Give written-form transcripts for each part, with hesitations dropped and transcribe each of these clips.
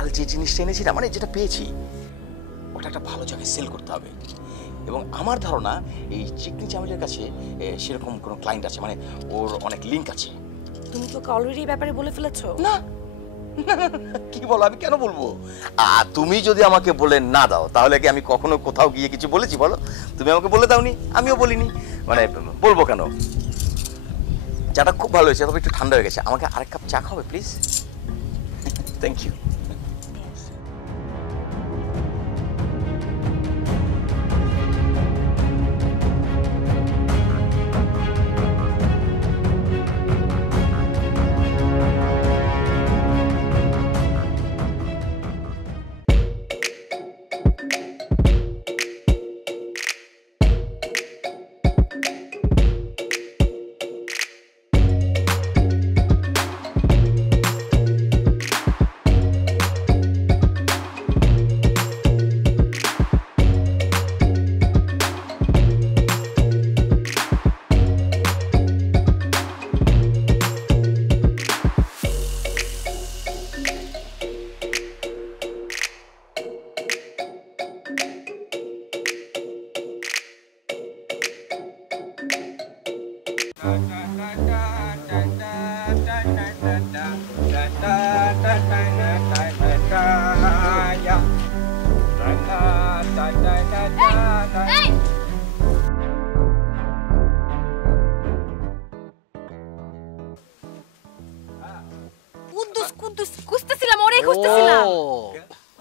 কাল যে জিনিসটা এনেছি না, মানে যেটা পেয়েছি, ওটা একটা ভালো জায়গায় সেল করতে হবে। এবং আমার ধারণা এই চিকনি চামেলের কাছে সেরকম কোনো ক্লায়েন্ট আছে, মানে ওর অনেক লিঙ্ক আছে। তুমি তো অলরেডি ব্যাপারে বলে ফেলেছো। না কি বলো, আমি কেন বলবো? তুমি যদি আমাকে বলে না দাও তাহলে কি আমি কখনো কোথাও গিয়ে কিছু বলেছি বলো? তুমি আমাকে বলে দাওনি, আমিও বলিনি, মানে বলবো কেন? চাটা খুব ভালো হয়েছে, তবে একটু ঠান্ডা হয়ে গেছে। আমাকে আরেক কাপ চা খাবে প্লিজ? Thank you.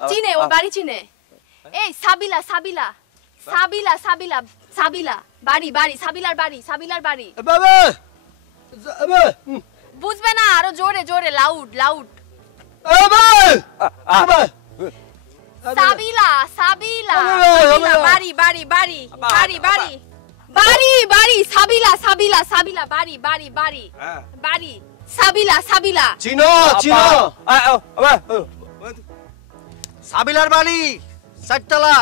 চিনে ও বাড়ি চিনে। এই সাবিলা সাবিলা সাবিলা সাবিলা সাবিলা বাড়ি বাড়ি সাবিলার বাড়ি সাবিলার বাড়ি। বাবা বুঝবে না, আরো জোরে জোরে লাউড লাউড। সাবিলা সাবিলা বাড়ি বাড়ি বাড়ি বাড়ি বাড়ি বাড়ি বাড়ি সাবিলা সাবিলা সাবিলা বাড়ি বাড়ি বাড়ি বাড়ি সাবিলা সাবিলা। চিনো চিনো সাবিলার বাড়ি, 4 তলা,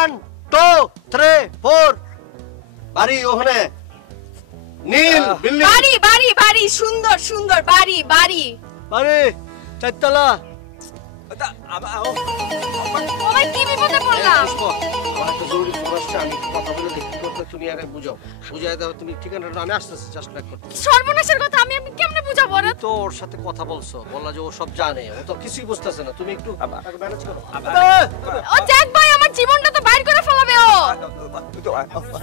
1 2 3 4 বাড়ি ওখানে নীল বিল্ডিং। বাড়ি বাড়ি বাড়ি সুন্দর সুন্দর বাড়ি বাড়ি বাড়ি 4 তলা। ওই কি বিপদে পড়লাম? আমার একটা জরুরি ফোন আসছে, আমি কথা বলে দেখি করতে, তুমি আগে বুঝাও, বুঝাই দাও তুমি ঠিকানাটা। আমি আসতেছি জাস্ট ব্যাক করতে। সর্বনাশের কথা আমি কেমনে বুঝাবো? রে তো ওর সাথে কথা বলছো, বললা যে ও সব জানে, ও তো কিছুই বুঝতেছে না, তুমি একটু ম্যানেজ করো। ও জ্যাক ভাই আমার জীবনটা তো বাইর করে ফেলাবে ও।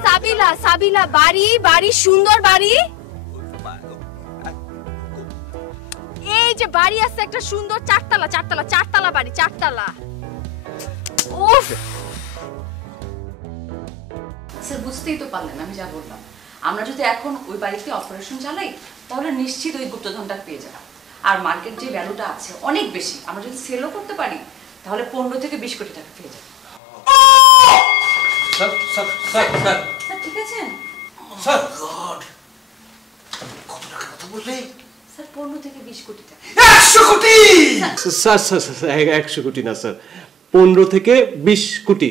সাবিলা সাবিলা বাড়ি বাড়ি সুন্দর বাড়ি। এই যে বাড়ি আছে একটা সুন্দর 4 তলা 4 তলা 4 তলা বাড়ি 4 তলা। উফ স্যার বুঝতেই তো পারলেন আমি যা বললাম। আমরা যদি এখন ওই বাড়িতে অপারেশন চালাই তাহলে নিশ্চিত ওই গুপ্তধনটা পেয়ে যাবে। আর মার্কেট যে ভ্যালুটা আছে অনেক বেশি, আমরা যদি সেলও করতে পারি তাহলে 15 থেকে 20 কোটি টাকা পেয়ে যাবে। Sir sir sir sir sir ঠিক আছেন? স্যার গড কত টাকা কথা বললে? স্যার 15 থেকে 20 কোটি টাকা। 100 কোটি? স্যার স্যার 100 কোটি না স্যার, 15 থেকে 20 কোটি।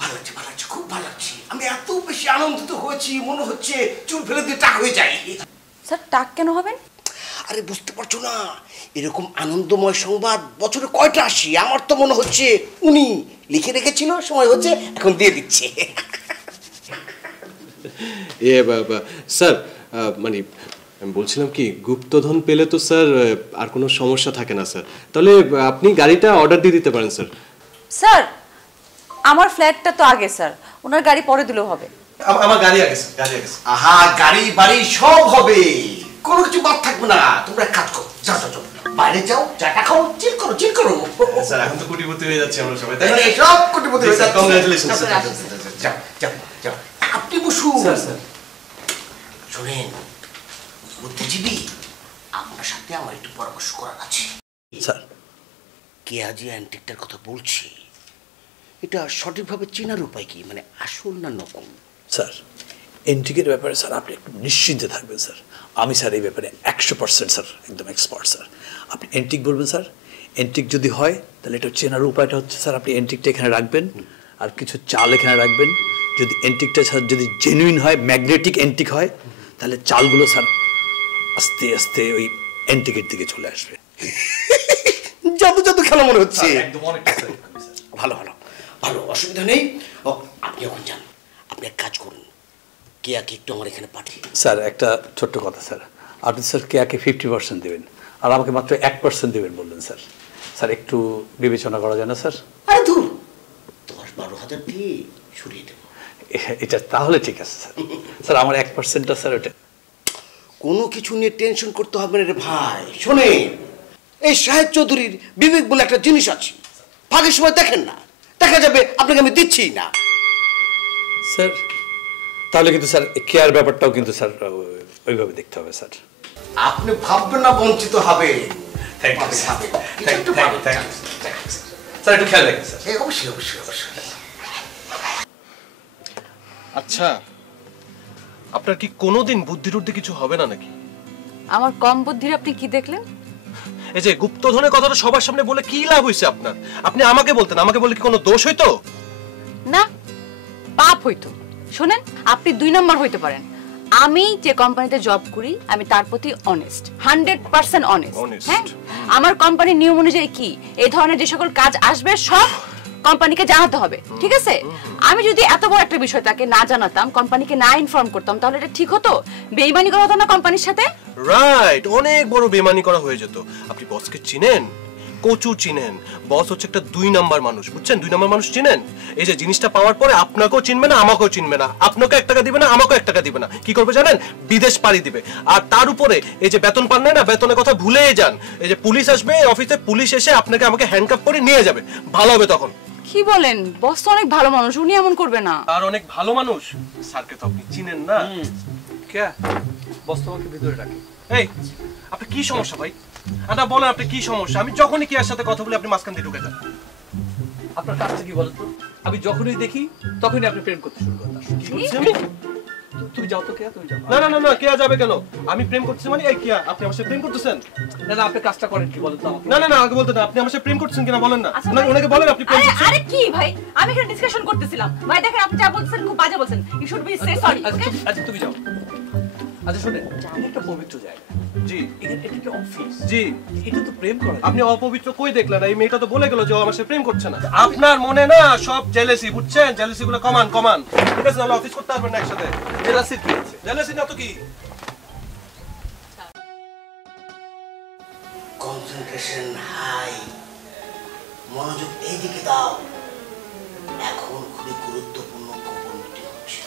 ভালো লাগছে ভালো লাগছে, খুব ভালো লাগছে। আমি এত বেশি আনন্দিত হয়েছি, মনে হচ্ছে চুল ফেলে দিয়ে টাক হয়ে যায়। স্যার টাক কেন হবেন? আরে বুঝতে পারছো না, এরকম আনন্দময় সংবাদ বছরে কয়টা আসি? আমার তো মনে হচ্ছে উনি লিখে রেখেছিল, সময় হচ্ছে এখন দিয়ে দিচ্ছে। স্যার মানে আমি বলছিলাম কি, গুপ্তধন পেলে তো স্যার আর কোনো সমস্যা থাকে না স্যার। তাহলে আপনি গাড়িটা অর্ডার দিয়ে দিতে পারেন স্যার। স্যার আমার ফ্ল্যাটটা তো আগে স্যার, ওনার গাড়ি পরে দিলেও হবে। আমার গাড়ি আগে স্যার, গাড়ি আগে। আহা, গাড়ি বাড়ি সব হবে, কোনো কিছু বাদ থাকবে না। তোমরা এক কাজ করো, যাও যাও যাও, বাইরে যাও, চাটা খাও, চিল করো চিল করো। স্যার এখন তো কোটিপতি হয়ে যাচ্ছে আমরা সবাই, তাই না? সব কোটিপতি হয়ে যাচ্ছে। Congratulation sir. যাও যাও যাও, আপনি বসুন। স্যার স্যার শোনেন বুদ্ধিজীবী, আপনার সাথে আমার একটু পরামর্শ করার আছে। স্যার কেয়াজি অ্যান্টিকটার কথা বলছি, এটা সঠিকভাবে চেনার উপায় কি? মানে আসল না নকল? স্যার এন্টিকের ব্যাপারে স্যার আপনি একটু নিশ্চিন্তে থাকবেন স্যার। আমি স্যার এই ব্যাপারে 100% স্যার একদম এক্সপার্ট স্যার। আপনি এন্টিক বলবেন স্যার, এন্টিক যদি হয় তাহলে এটা চেনার উপায়টা হচ্ছে স্যার আপনি এন্টিকটা এখানে রাখবেন আর কিছু চাল এখানে রাখবেন। যদি এন্টিকটা স্যার যদি জেনুইন হয়, ম্যাগনেটিক এন্টিক হয়, তাহলে চালগুলো স্যার আস্তে আস্তে ওই এন্টিকের দিকে চলে আসবে। জাদু জাদু খেলা মনে হচ্ছে। একদম অনেকটা স্যার। ভালো ভালো ভালো, অসুবিধা নেই। ও আপনি এখন যান, আপনি এক কাজ করুন, কেয়াকে একটু আমার এখানে পাঠিয়ে। স্যার একটা ছোট্ট কথা স্যার, আপনি স্যার কেয়াকে 50% দেবেন আর আমাকে মাত্র 1% দেবেন বললেন স্যার। স্যার একটু বিবেচনা করা যায় না স্যার? আরে ধুর, 10-12 হাজার দিয়ে সরিয়ে দেবো। এটা তাহলে ঠিক আছে স্যার। স্যার আমার 1%টা স্যার ওটা। কোনো কিছু নিয়ে টেনশন করতে হবে না রে ভাই। শোনেন, এই শাহেদ চৌধুরীর বিবেক বলে একটা জিনিস আছে, ফাঁকের সময় দেখেন না, দেখা যাবে আপনাকে আমি দিচ্ছি না। স্যার তাহলে কিন্তু স্যার কেয়ার ব্যাপারটাও কিন্তু স্যার ওইভাবে দেখতে হবে স্যার। আপনি ভাববেন না বঞ্চিত হবে। থ্যাংক ইউ স্যার, একটু খেয়াল রাখবেন স্যার। অবশ্যই অবশ্যই অবশ্যই। আচ্ছা, আপনার কি কোনোদিন বুদ্ধি টুদ্ধি কিছু হবে না নাকি? আমার কম বুদ্ধির আপনি কি দেখলেন? এই যে গুপ্তধনের কথাটা সবার সামনে বলে কি লাভ হয়েছে আপনার? আপনি আমাকে বলতেন, আমাকে বলে কি কোনো দোষ হইতো? না, পাপ হইতো। শোনেন, আপনি 2 নম্বর হইতে পারেন। আমি যে কোম্পানিতে জব করি আমি তার প্রতি অনেস্ট, 100% অনেস্ট। হ্যাঁ, আমার কোম্পানির নিয়ম অনুযায়ী কি এই ধরনের যে সকল কাজ আসবে সব কোম্পানিকে জানাতে হবে, ঠিক আছে? আমি যদি এত বড় একটা বিষয় তাকে না জানাতাম, কোম্পানিকে না ইনফর্ম করতাম, তাহলে এটা ঠিক হতো? বেইমানি করা হতো না কোম্পানির সাথে? রাইট, অনেক বড় বেমানি করা হয়ে যেত। আপনি বসকে চিনেন? কোচু চিনেন? বস হচ্ছে একটা 2 নাম্বার মানুষ, বুঝছেন? 2 নাম্বার মানুষ চিনেন? এই যে জিনিসটা পাওয়ার পরে আপনাকেও চিনবে না, আমাকেও চিনবে না, আপনাকে 1 টাকা দিবে না, আমাকেও 1 টাকা দিবে না। কি করবে জানেন? বিদেশ পাড়ি দিবে। আর তার উপরে এই যে বেতন পান না, বেতনের কথা ভুলেই যান। এই যে পুলিশ আসবে অফিসে, পুলিশ এসে আপনাকে আমাকে হ্যান্ডকাফ করে নিয়ে যাবে। ভালো হবে তখন। কি বলেন? বস তো অনেক ভালো মানুষ, উনি এমন করবে না। আর অনেক ভালো মানুষ। স্যারকে তো আপনি চিনেন না। কে বস তোমাকে ভিতরে ডাকে? এই, আপনি কি সমস্যা ভাই? আচ্ছা বলেন, আপনি কি সমস্যা? আমি যখনই কি এর সাথে কথা বলি আপনি মাঝখান দিয়ে ঢুকে যান। আপনার কাজটা কি বলেন তো? আমি যখনই দেখি তখনই আপনি প্রেম করতে শুরু করেন। কি বলছি আমি? তুমি যাও তো, কেয়া তুমি যাও। না না না না, কে যাবে কেন? আমি প্রেম করতেছি মানে? এই কিয়া, আপনি আমার সাথে প্রেম করতেছেন? না না, আপনি কাজটা করেন কি বলেন তো আমাকে? না না না, আগে বলতে না, আপনি আমার সাথে প্রেম করতেছেন কিনা বলেন না। ওনাকে বলেন আপনি প্রেম করতেছেন। আরে কি ভাই, আমি এখানে ডিসকাশন করতেছিলাম। ভাই দেখেন, আপনি যা বলছেন খুব বাজে বলছেন। You should be say sorry. আচ্ছা তুমি যাও। আচ্ছা শুনেন, এটা একটা পবিত্র জায়গা। জি এটা একটা অফিস। জি, এটা তো প্রেম করা। আপনি অপবিত্র কই দেখলেন? এই মেয়েটা তো বলে গেল যে ও আমার সাথে প্রেম করছে না। আপনার মনে না সব জেলেসি, বুঝছেন? জেলেসি গুলো কমান কমান, ঠিক আছে? নাহলে অফিস করতে পারবেন না একসাথে। জেলাসি কি আছে? জেলেসি না তো কি? কনসেন্ট্রেশন হাই, মনোযোগ এইদিকে দাও। এখন খুবই গুরুত্বপূর্ণ খবর মিটিং হচ্ছে।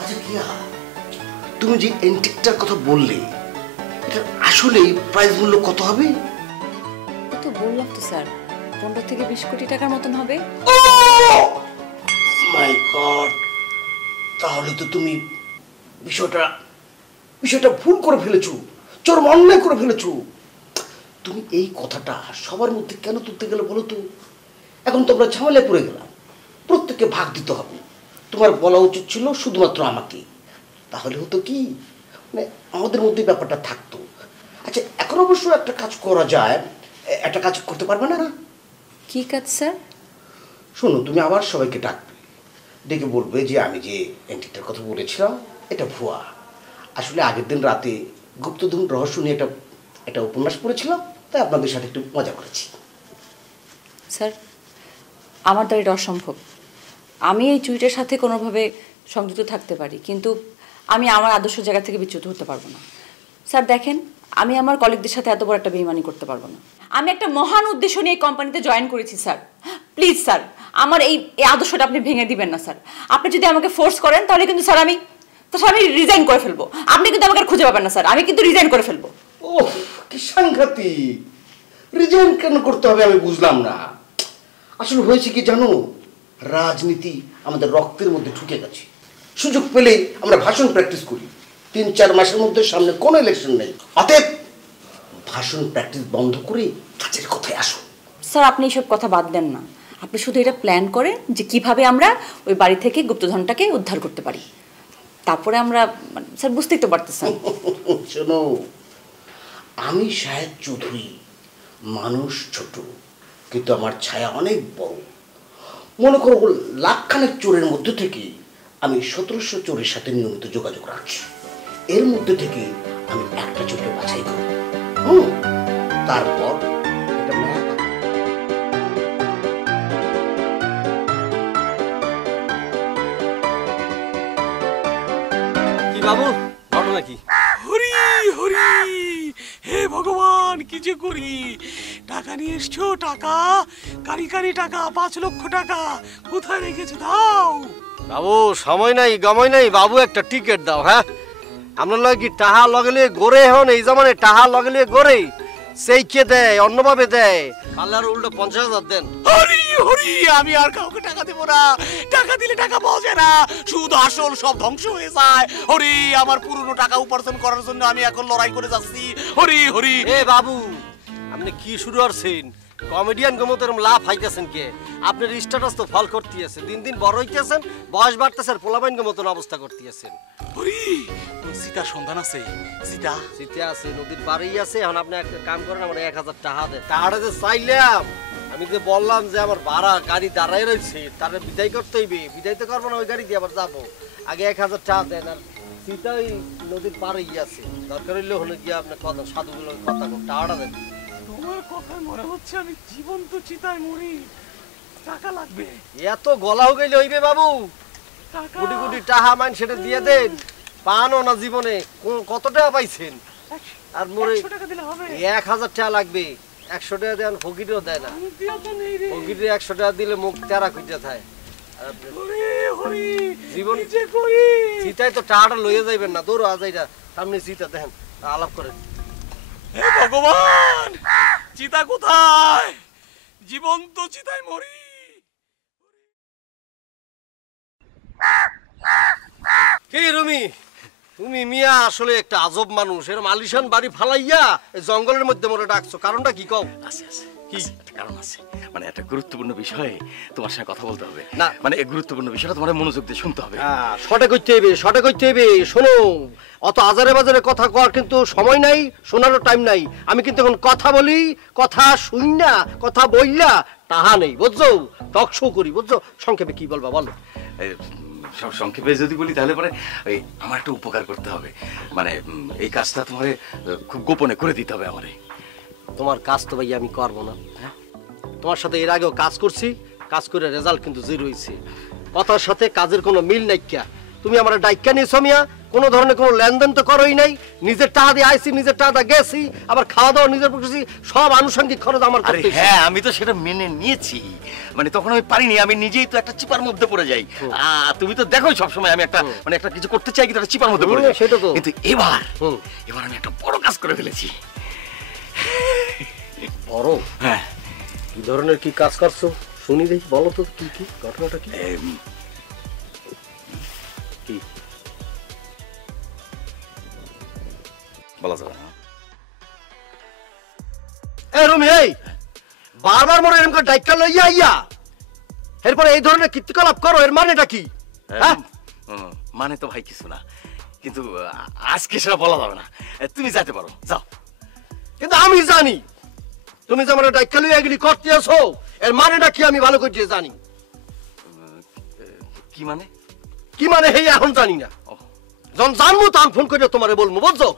আচ্ছা কিয়া, তুমি যে এন্টিকটার কথা বললে, এটা আসলে প্রাইস মূল্য কত হবে? তো বললাম তো স্যার, 15 থেকে 20 কোটি টাকার মতন হবে। মাই গড, তাহলে তো তুমি বিষয়টা ভুল করে ফেলেছো, চরম অন্যায় করে ফেলেছো। তুমি এই কথাটা সবার মধ্যে কেন তুলতে গেলে বলো তো? এখন তোমরা ঝামেলায় পড়ে গেলাম, প্রত্যেককে ভাগ দিতে হবে। তোমার বলা উচিত ছিল শুধুমাত্র আমাকে, তাহলে হতো কি মানে আমাদের মধ্যে ব্যাপারটা থাকতো। আচ্ছা এখন অবশ্য একটা কাজ করা যায়, একটা কাজ করতে পারবে না? কি কাজ স্যার? শোনো, তুমি আবার সবাইকে ডাকবে, ডেকে বলবে যে আমি যে এন্টিকটার কথা বলেছিলাম এটা ভুয়া। আসলে আগের দিন রাতে গুপ্তধন রহস্য নিয়ে একটা উপন্যাস পড়েছিলাম, তাই আপনাদের সাথে একটু মজা করেছি। স্যার আমার দ্বারা এটা অসম্ভব। আমি এই চুরিটার সাথে কোনোভাবে সংযুক্ত থাকতে পারি, কিন্তু আমি আমার আদর্শ জায়গা থেকে বিচ্যুত হতে পারবো না। স্যার দেখেন, আমি আমার কলিগদের সাথে এত বড় একটা বেইমানি করতে পারবো না। আমি একটা মহান উদ্দেশ্য নিয়ে এই কোম্পানিতে জয়েন করেছি স্যার। প্লিজ স্যার, আমার এই আদর্শটা আপনি ভেঙে দিবেন না স্যার। আপনি যদি আমাকে ফোর্স করেন তাহলে কিন্তু স্যার আমি রিজাইন করে ফেলবো। আপনি কিন্তু আমাকে খুঁজে পাবেন না স্যার, আমি কিন্তু রিজাইন করে ফেলবো। ওহ কি সাংঘাতিক! রিজাইন কেন করতে হবে আমি বুঝলাম না। আসলে হয়েছে কি জানো, রাজনীতি আমাদের রক্তের মধ্যে ঢুকে গেছে। সুযোগ পেলেই আমরা ভাষণ প্র্যাকটিস করি। 3-4 মাসের মধ্যে সামনে কোনো ইলেকশন নেই, অতএব ভাষণ প্র্যাকটিস বন্ধ করে কাজের কথায় আসো। স্যার আপনি এইসব কথা বাদ দেন না, আপনি শুধু এটা প্ল্যান করেন যে কিভাবে আমরা ওই বাড়ি থেকে গুপ্তধনটাকে উদ্ধার করতে পারি, তারপরে আমরা স্যার বুঝতেই তো পারতেছেন। শোনো, আমি শাহেদ চৌধুরী, মানুষ ছোট কিন্তু আমার ছায়া অনেক বড়। মনে করো লাখখানেক চোরের মধ্যে থেকে আমি 1700 চোরের সাথে নিয়মিত যোগাযোগ রাখছি। এর মধ্যে থেকে আমি একটা চোরকে বাছাই করব, তারপর একটা বাবু ঘটনা কি? হরি হরি, হে ভগবান, কি যে করি? টাকা নিয়ে এসছো, টাকা, কারি কারি টাকা, 5 লক্ষ টাকা কোথায় রেখেছো? দাও। বাবু সময় নাই গময় নাই বাবু, একটা টিকিট দাও। হ্যাঁ, আমরা লগে কি টাহা লগেলে গড়ে হন এই জমানে? টাহা লগেলে গড়ে সেই কে দেয়, অন্যভাবে দেয়। পাল্লার উল্টো 50,000 দেন। হরি হরি, আমি আর কাউকে টাকা দেব না। টাকা দিলে টাকা পাওয়া যায় না, সুদ আসল সব ধ্বংস হয়ে যায়। হরি, আমার পুরনো টাকা উপার্জন করার জন্য আমি এখন লড়াই করে যাচ্ছি। হরি হরি। এ বাবু, আপনি কি শুরু করছেন? কমেডিয়ান গো মতো এরকম লাভ হাইতেছেন কে? আপনার স্ট্যাটাস তো ফল করতেছে, দিন দিন বড় হইতেছেন, বয়স বাড়তেছে, আর পোলাপাইন গো মতন অবস্থা করতেছেন। হরি, সীতার সন্ধান আছে? সীতা শীতে আছে, নদীর পাড়েই আছে। এখন আপনি একটা কাম করেন, আমার 1000 টাকা দেন। টাকাটা যে চাইলাম, আমি যে বললাম যে আমার ভাড়া গাড়ি দাঁড়াই রয়েছে, তারা বিদায় করতে হইবে। বিদায় তো করবো না, ওই গাড়ি দিয়ে আবার যাবো। আগে 1000 টাকা দেন। আর সীতা ওই নদীর পাড়েই আছে, দরকার হইলে হলে গিয়ে আপনার কথা সাধুগুলো কথা কোন টাকাটা দেন। তোমার কথা মনে হচ্ছে আমি জীবন্ত চিতায় মরি। টাকা লাগবে। এত গলা হইলে হইবে বাবু? টাকা, কোটি কোটি টাকা মান সেটা দিয়ে দেন। পানো না জীবনে, কত টাকা পাইছেন? আর মোরে 100 টাকা দিলে হবে? 1000 টাকা লাগবে। 100 টাকা দেন, ফকিরও দেয় না। আমি দিয়া তো নেই রে। ফকিরে 100 টাকা দিলে মুখ তেরা খুঁজে থাকে। হরি হরি, জীবন কি যে করি? সীতায় তো টাকাটা লইয়ে যাইবেন না, দৌড় আজ এইটা সামনে সীতা দেখেন, আলাপ করেন। হে ভগবান, চিতা কোথায়? জীবন্ত চিতায় মরি। কি রুমি, তুমি মিয়া আসলে একটা আজব মানুষ। এরকম আলিশান বাড়ি ফালাইয়া এই জঙ্গলের মধ্যে মোরে ডাকছো, কারণটা কি কও? আছে আছে কি একটা কারণ আছে, মানে একটা গুরুত্বপূর্ণ বিষয়ে তোমার সঙ্গে কথা বলতে হবে। না। মানে এই গুরুত্বপূর্ণ বিষয়টা তোমার মনোযোগ দিয়ে শুনতে হবে। শর্টে করতে হইবে, শর্টে করতে হইবে। শোনো, অত আজারে বাজারে কথা কওয়ার কিন্তু সময় নাই, শোনারও টাইম নাই। আমি কিন্তু এখন কথা বলি, কথা শুই না, কথা বললা তাহা নেই, বুঝছো? টক শো করি, বুঝছো? সংক্ষেপে কি বলবা বলো। এই, সব সংক্ষেপে যদি বলি তাহলে পরে ওই আমার একটা উপকার করতে হবে। মানে এই কাজটা তোমার খুব গোপনে করে দিতে হবে আমারে। তোমার কাজ তো ভাই আমি করবো না। তোমার সাথে এর আগেও কাজ করছি, কাজ করে রেজাল্ট কিন্তু জিরো হয়েছে। কথার সাথে কাজের কোনো মিল নাই। তুমি আমার ডাইকা নিয়েছো মিয়া, কোনো ধরনের কোনো লেনদেন তো করোই নাই। নিজের টাকা দিয়ে আইছি, নিজের টাকা দিয়ে গেছি, আবার খাওয়া দাওয়া নিজের পক্ষে, সব আনুষঙ্গিক খরচ আমার আরে করতে হইছে। হ্যাঁ, আমি তো সেটা মেনে নিয়েছি। মানে তখন আমি পারিনি, আমি নিজেই তো একটা চিপার মধ্যে পড়ে যাই। তুমি তো দেখোই সবসময় আমি একটা মানে একটা কিছু করতে চাই কিন্তু একটা চিপার মধ্যে পড়ে যাই। সেটা তো। কিন্তু এবার আমি একটা বড় কাজ করে ফেলেছি। বড়? হ্যাঁ। কি ধরনের কি কাজ করছো শুনি দেখি, বলো তো কি কি ঘটনাটা কি? কি বলা যাবে না? এ রুমি, এই বারবার মনে এরকম করে ডাইকা লইয়া আইয়া এরপরে এই ধরনের কীর্তিকলাপ করো, এর মানেটা কি? হ্যাঁ, মানে তো ভাই কিছু না, কিন্তু আজকে সেটা বলা যাবে না। তুমি যেতে পারো, যাও। কিন্তু আমি জানি তুমি যে আমার ডাইকা লইয়া এগুলি করতে আসো, এর মানেটা কি আমি ভালো করে জানি। কি মানে? কি মানে হেই এখন জানি না, যখন জানবো তখন ফোন করে তোমারে বলবো, বুঝছো?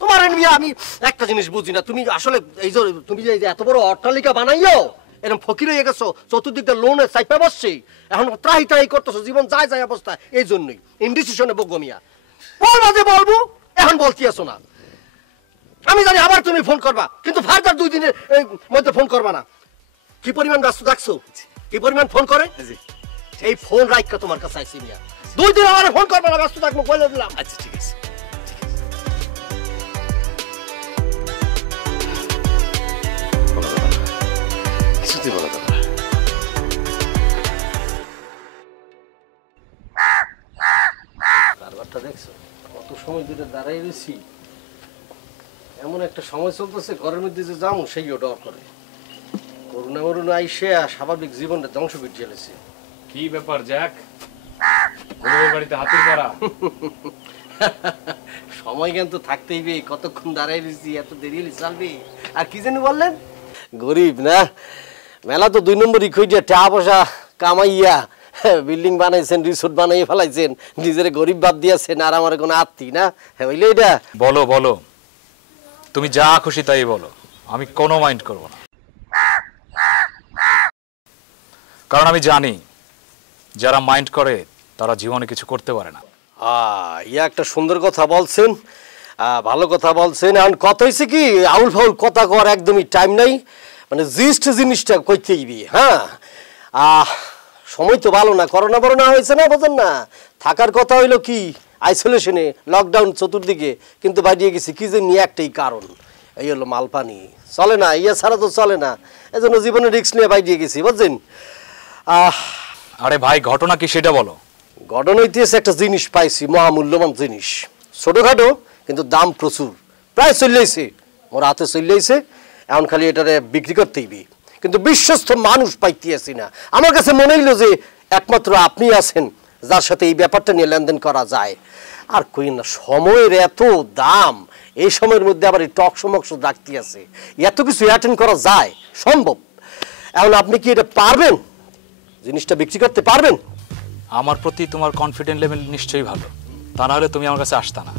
তোমার মিয়া আমি একটা জিনিস বুঝি না, তুমি আসলে এই যে তুমি যে এত বড় অট্টালিকা বানাইও, এরকম ফকির হয়ে গেছো, চতুর্দিকটা লোনে চাইপা বসছে, এখন ত্রাহি ত্রাহি করতেছো, জীবন যায় যায় অবস্থা। এই জন্যই ইনডিসিশনে বকবো মিয়া। বলবা যে বলবো, এখন বলতে আসো না। আমি জানি আবার তুমি ফোন করবা, কিন্তু ফার্দার 2 দিনের মধ্যে ফোন করবা না। কি পরিমাণ ব্যস্ত থাকছো, কি পরিমাণ ফোন করে, এই ফোন রাইখা তোমার কাছে আইছি মিয়া। 2 দিন আমার ফোন করবা না, ব্যস্ত থাকবো বলে দিলাম। আচ্ছা ঠিক আছে। কিছুতেই বলা যাবে না। কারবারটা দেখছো, কত সময় ধরে দাঁড়াই রয়েছি। এমন একটা সময় চলতেছে, ঘরের মধ্যে যে যাবো সেইও ডর করে। করুণা মরুণা আইসে স্বাভাবিক জীবনটা ধ্বংস করে চলেছে। কি ব্যাপার জ্যাক, গরুর বাড়িতে হাতির পাড়া? সময় জ্ঞান তো থাকতেই বে, কতক্ষণ দাঁড়াই রয়েছি, এত দেরি হলে চলবে। আর কি জানি বললেন, গরিব না মেলা তো 2 নম্বরই খুঁজে টাকা পয়সা কামাইয়া বিল্ডিং বানাইছেন, রিসোর্ট বানাইয়া ফেলাইছেন, নিজের গরিব বাদ দিয়েছেন, আর আমার কোনো আত্মীয় না হইলে এটা। বলো বলো, তুমি যা খুশি তাই বলো, আমি কোনো মাইন্ড করব না। কারণ আমি জানি যারা মাইন্ড করে তারা জীবনে কিছু করতে পারে না। ইয়া একটা সুন্দর কথা বলছেন, ভালো কথা বলছেন। এখন কথা হয়েছে কি, আউল ফাউল কথা কর একদমই টাইম নাই, মানে জিস্ট জিনিসটা কইতেই বি। হ্যাঁ, সময় তো ভালো না, করোনা বরোনা হয়েছে না, বোঝেন না। থাকার কথা হইলো কি আইসোলেশনে, লকডাউন চতুর্দিকে, কিন্তু বাইরে গেছি কি যে নিয়ে একটাই কারণ, এই হলো মালপানি চলে না, ইয়া ছাড়া তো চলে না, এই জন্য জীবনে রিস্ক নিয়ে বাইরে গেছি, বুঝছেন। আরে ভাই ঘটনা কি সেটা বলো। ঘটনা হইতেছে একটা জিনিস পাইছি, মহামূল্যবান জিনিস, ছোটখাটো কিন্তু দাম প্রচুর, প্রায় চললেইছে, মোর হাতে চললেইছে, এখন খালি এটারে বিক্রি করতেই বি, কিন্তু বিশ্বস্ত মানুষ পাইতেছি না। আমার কাছে মনে হইলো যে একমাত্র আপনি আছেন যার সাথে এই ব্যাপারটা নিয়ে লেনদেন করা যায়। আর কই না, সময়ের এত দাম, এই সময়ের মধ্যে আবার এই টক সমক্স রাখতে আছে, এত কিছু অ্যাটেন্ড করা যায় সম্ভব? এখন আপনি কি এটা পারবেন, জিনিসটা বিক্রি করতে পারবেন? আমার প্রতি তোমার কনফিডেন্ট লেভেল নিশ্চয়ই ভালো, তা না হলে তুমি আমার কাছে আসতা না।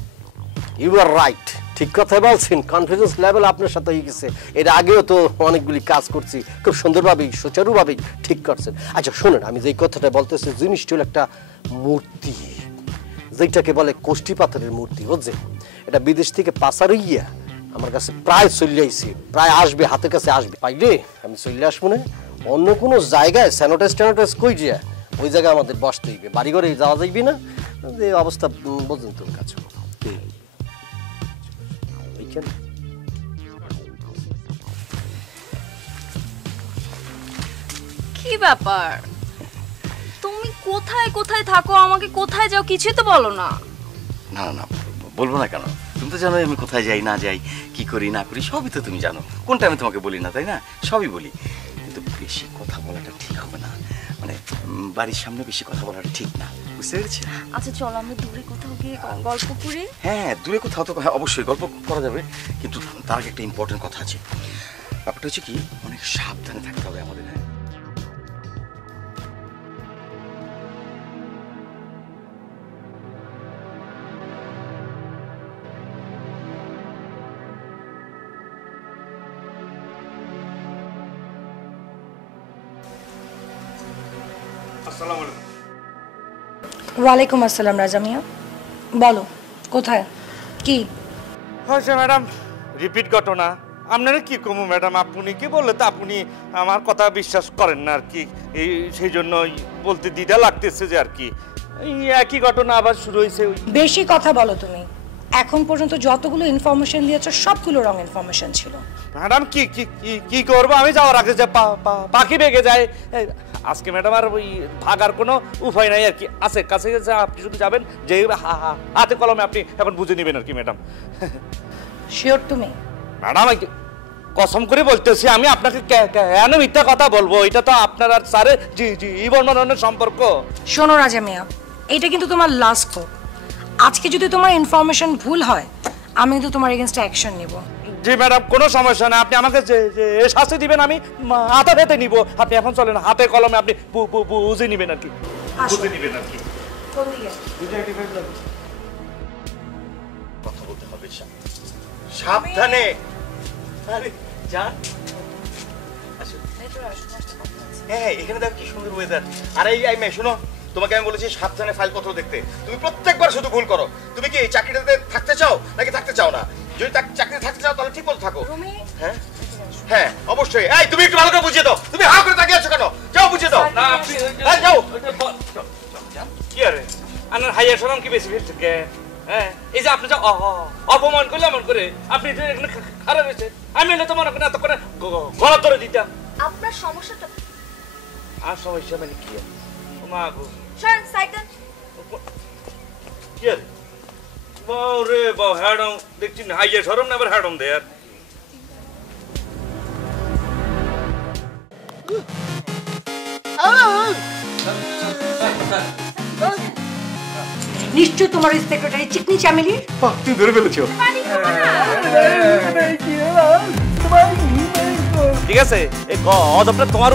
ইউ আর রাইট, ঠিক কথাই বলছেন, কনফিডেন্স লেভেল আপনার সাথে হয়ে গেছে। এর আগেও তো অনেকগুলি কাজ করছি, খুব সুন্দরভাবেই সুচারুভাবেই ঠিক করছেন। আচ্ছা শোনেন, আমি যেই কথাটা বলতেছি, জিনিসটা হলো একটা মূর্তি, যেটাকে বলে কোষ্ঠী পাথরের মূর্তি, বুঝছেন। এটা বিদেশ থেকে পাচার হইয়া আমার কাছে প্রায় চলে আইছে, প্রায় আসবে, হাতের কাছে আসবে, পাইলে আমি চলে আসবো না। অন্য কোনো জায়গায় স্যানিটাইজ কই যা, ওই জায়গায় আমাদের বসতে হইবে, বাড়িঘরে যাওয়া যাইবে না, যে অবস্থা বোঝেন তোর কাছে। কি ব্যাপার, তুমি কোথায় কোথায় থাকো, আমাকে কোথায় যাও কিছুই তো বলো না। না না, বলবো না কেন, তুমি তো জানো আমি কোথায় যাই না যাই, কি করি না করি, সবই তো তুমি জানো। কোনটা আমি তোমাকে বলি না, তাই না? সবই বলি, কিন্তু বেশি কথা বলাটা ঠিক হবে না, মানে বাড়ির সামনে বেশি কথা বলাটা ঠিক না, বুঝতে পেরেছি? আচ্ছা চলো আমরা দূরে কোথাও গিয়ে গল্প করি। হ্যাঁ, দূরে কোথাও তো অবশ্যই গল্প করা যাবে, কিন্তু তার আগে একটা ইম্পর্টেন্ট কথা আছে। ব্যাপারটা হচ্ছে কি, অনেক সাবধানে থাকতে হবে আমাদের। হ্যাঁ, ওয়ালাইকুম আসসালাম রাজা মিয়া, বলো কোথায় কি হয়েছে ম্যাডাম? রিপিট ঘটনা, আপনারা কি কমু ম্যাডাম, আপনি কি বললে তো আপনি আমার কথা বিশ্বাস করেন না আর কি, এই সেই জন্য বলতে দ্বিধা লাগতেছে যে আর কি, এই একই ঘটনা আবার শুরু হয়েছে। বেশি কথা বলো তুমি, এখন পর্যন্ত যতগুলো ইনফরমেশন দিয়েছো সবগুলো রং ইনফরমেশন ছিল। ম্যাডাম কি কি কি করবো, আমি যাওয়ার আগে যে পাখি বেগে যায় আজকে ম্যাডাম, আর ওই ভাগার কোনো উপায় নাই আর কি, আছে কাছে আপনি শুধু যাবেন, যে হাতে কলমে আপনি এখন বুঝে নেবেন আর কি ম্যাডাম। শিওর তুমি? ম্যাডাম কসম করে বলতেছি, আমি আপনাকে কেন মিথ্যা কথা বলবো, এটা তো আপনার আর স্যারের জীবন মরণের সম্পর্ক। শোনো রাজা মিয়া, এটা কিন্তু তোমার লাস্ট কোপ, আজকে যদি তোমার ইনফরমেশন ভুল হয় আমি কিন্তু তোমার এগেইনস্টে অ্যাকশন নিব। জি ম্যাডাম, কোনো সমস্যা না, আপনি আমাকে যে শাস্তি দিবেন আমি হাতে হাতে নিব, আপনি এখন চলেন, হাতে কলমে আপনি বুঝে নিবেন আর কি, বুঝে নিবেন আর কি। কথা বলতে হবে সাবধানে। আরে যা, হ্যাঁ এখানে দেখো কি সুন্দর ওয়েদার। আরে এই মেয়ে শোনো, তোমাকে আমি বলেছি সাবধানে ফাইলপত্র দেখতে, তুমি প্রত্যেকবার শুধু ভুল করো। তুমি কি এই চাকরিটাতে থাকতে চাও নাকি থাকতে চাও না? যদি চাকরিতে থাকতে চাও তাহলে ঠিক মতো থাকো। হ্যাঁ হ্যাঁ অবশ্যই। এই তুমি একটু ভালো করে বুঝিয়ে দাও, তুমি হাঁ করে তাকিয়ে আছো কেন? যাও বুঝিয়ে দাও। না আপনি যাও। কি আরে আপনার হাইয়ার শরম কি বেশি ফেলছে কে? হ্যাঁ এই যে আপনি যে অপমান করলে এমন করে, আপনি এখানে খারাপ হয়েছে, আমি এলে তো মনে করেন এত করে গলা ধরে দিতাম। আপনার সমস্যাটা আর সমস্যা মানে কি? মা গো সরেন সাইকেল। কি আরে বাউ রে বাউ, হ্যাডম দেখছি না, হাইয়ার শরম না আবার হ্যাডম দে আর। নিশ্চয় তোমার সেক্রেটারি চিকনি চামেলি। তুই ধরে ফেলেছো। ঠিক আছে, এই গদপটা তোমার